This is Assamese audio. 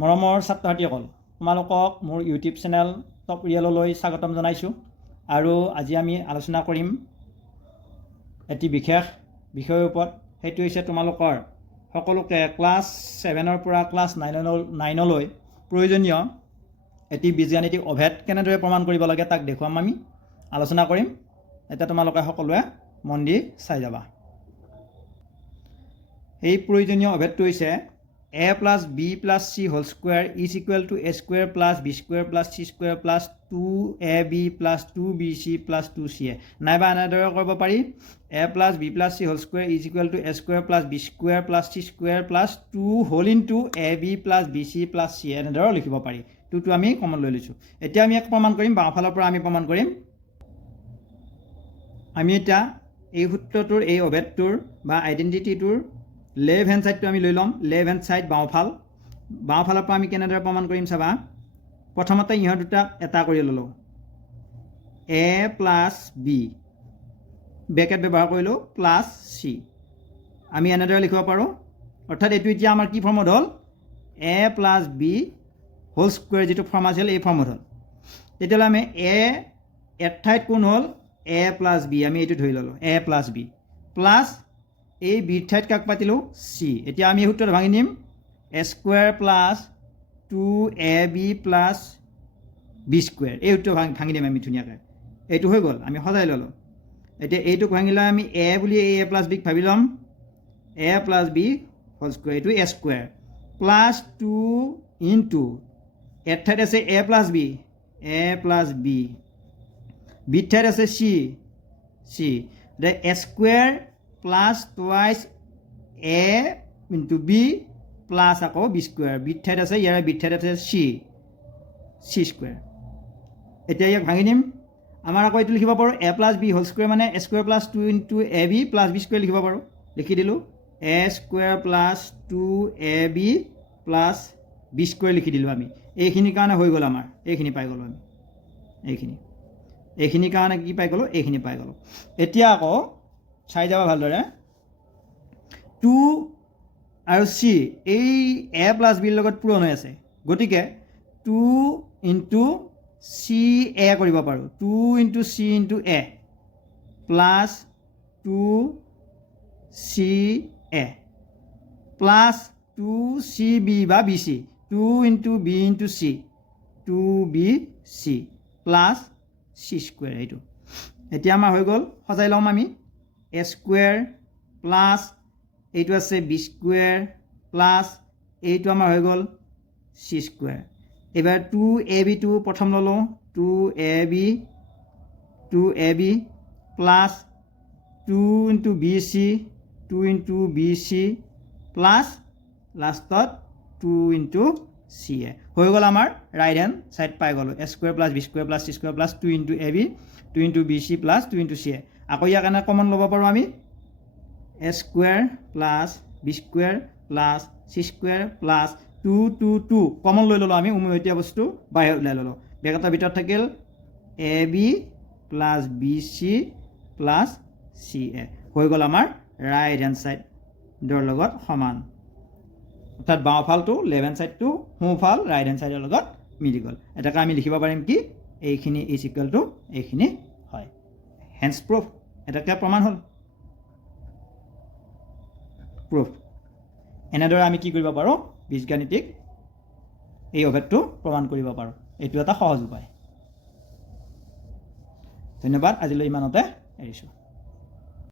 মৰমৰ ছাত্ৰ-ছাত্ৰীসকল, তোমালোকক মোৰ ইউটিউব চেনেল টপ ৰিয়েললৈ স্বাগতম জনাইছোঁ। আৰু আজি আমি আলোচনা কৰিম এটি বিশেষ বিষয়ৰ ওপৰত। সেইটো হৈছে তোমালোকৰ সকলোকে ক্লাছ 7ৰ পৰা ক্লাছ 9লৈ প্ৰয়োজনীয় এটি বীজগাণিতিক অভেদ কেনেদৰে প্ৰমাণ কৰিব লাগে তাক দেখুৱাম আমি আলোচনা কৰিম। এতিয়া তোমালোকে সকলোৱে মন দি চাই যাবা। এই প্ৰয়োজনীয় অভেদটো হৈছে a plus b plus c whole square is equal to a square plus b square plus c square plus 2ab plus 2bc plus 2ca। নাইবা এনেদৰে কৰিব পাৰি a plus b plus c whole square is equal to a square plus b square plus c square plus 2 whole into ab plus bc plus c এনেদৰে লিখিব পাৰি। টুটো আমি কমন লৈ লৈছোঁ। এতিয়া আমি এক প্ৰমাণ কৰিম, বাওঁফালৰ পৰা আমি প্ৰমাণ কৰিম। আমি এতিয়া এই সূত্ৰটোৰ এই অভেদটোৰ বা আইডেণ্টিটিটোৰ লেফ্ট হেণ্ড ছাইডটো আমি লৈ ল'ম। লেফ্ট হেণ্ড ছাইড বাওঁফালৰ পৰা আমি কেনেদৰে প্ৰমাণ কৰিম চাবা। প্ৰথমতে ইহঁত দুটাক এটা কৰি ল'লোঁ, a প্লাছ বি ব্ৰেকেট ব্যৱহাৰ কৰিলোঁ প্লাছ চি। আমি এনেদৰে লিখিব পাৰোঁ, অৰ্থাৎ এইটো এতিয়া আমাৰ কি ফৰ্মত হ'ল, a plus b whole square যিটো ফৰ্ম আছিল এই ফৰ্মত হ'ল। তেতিয়াহ'লে আমি এ ঠাইত কোন হ'ল a প্লাছ বি, আমি এইটো ধৰি ল'লোঁ a প্লাছ বি প্লাছ এই বিৰ ঠাইত কাক পাতিলোঁ চি। এতিয়া আমি এই সূত্ৰটো ভাঙি নিম, a square plus 2ab plus b square. এই সূত্ৰ ভাঙি দিম আমি ধুনীয়াকৈ। এইটো হৈ গ'ল, আমি সজাই ল'লোঁ। এতিয়া এইটোক ভাঙিলে আমি a বুলি a প্লাছ বিক ভাবি ল'ম, a plus b whole square, এইটো a স্কুৱেৰ প্লাছ 2 ইনটু এৰ ঠাইত আছে a প্লাছ বি, বিৰ ঠাইত আছে c, a square plus twice a into b plus আকৌ বি স্কুৱেৰ, বিৰ ঠাইত আছে ইয়াৰ বিৰ ঠাইত আছে চি স্কুৱেৰ। এতিয়া ইয়াক ভাঙি দিম। আমাৰ আকৌ এইটো লিখিব পাৰোঁ a plus b whole square মানে a square plus 2 into a b plus b square লিখিব পাৰোঁ। লিখি দিলোঁ a square plus 2ab plus b square লিখি দিলোঁ আমি। এইখিনিৰ কাৰণে হৈ গ'ল আমাৰ, এইখিনি পাই গ'লোঁ আমি। এইখিনিৰ কাৰণে কি পাই গ'লোঁ, এইখিনি পাই গ'লোঁ। এতিয়া আকৌ চাই যাবা ভালদৰে, 2 আৰু চি এই a প্লাছ বিৰ লগত পূৰণ হৈ আছে, গতিকে 2 ইনটু চি এ কৰিব পাৰোঁ, 2 into c into a plus 2 c a plus 2 c b বা b c, 2 into b into c 2bc plus c square. এইটো এতিয়া আমাৰ হৈ গ'ল। সজাই ল'ম আমি, a স্কুৱেৰ প্লাছ এইটো আছে বি স্কুৱেৰ প্লাছ এইটো আমাৰ হৈ গ'ল চি স্কুৱেৰ। এইবাৰ 2ab প্ৰথম ল'লোঁ, 2ab plus 2 into b c, 2 into b c plus লাষ্টত 2 ইনটু চি এ। হৈ গ'ল আমাৰ ৰাইট হেণ্ড ছাইড পাই গ'লোঁ, a square plus b square plus c square plus 2 into a b, 2 into b c plus 2 into c a. আকৌ ইয়াৰ কাৰণে কমন ল'ব পাৰোঁ আমি, a square plus b square plus c square plus 2 common লৈ ল'লোঁ আমি, উমৈহতীয়া বস্তু বাহিৰত ওলাই ল'লোঁ। ব্ৰেকেটৰ ভিতৰত থাকিল a b plus b c plus c a. হৈ গ'ল আমাৰ ৰাইট হেণ্ড ছাইডৰ লগত সমান, অৰ্থাৎ বাওঁফালটো লেফ্ট হেণ্ড ছাইডটো সোঁফাল ৰাইট হেণ্ড ছাইডৰ লগত মিলি গ'ল। এটাকে আমি লিখিব পাৰিম কি, এইখিনি ইজ ইকুৱেল টু এইখিনি হয়। হেন্স প্ৰুফ, এটাকে প্ৰমাণ হ'ল প্ৰুফ। এনেদৰে আমি কি কৰিব পাৰোঁ, বীজগাণিতিক এই অভেদটো প্ৰমাণ কৰিব পাৰোঁ। এইটো এটা সহজ উপায়। ধন্যবাদ, আজিলৈ ইমানতে এৰিছোঁ।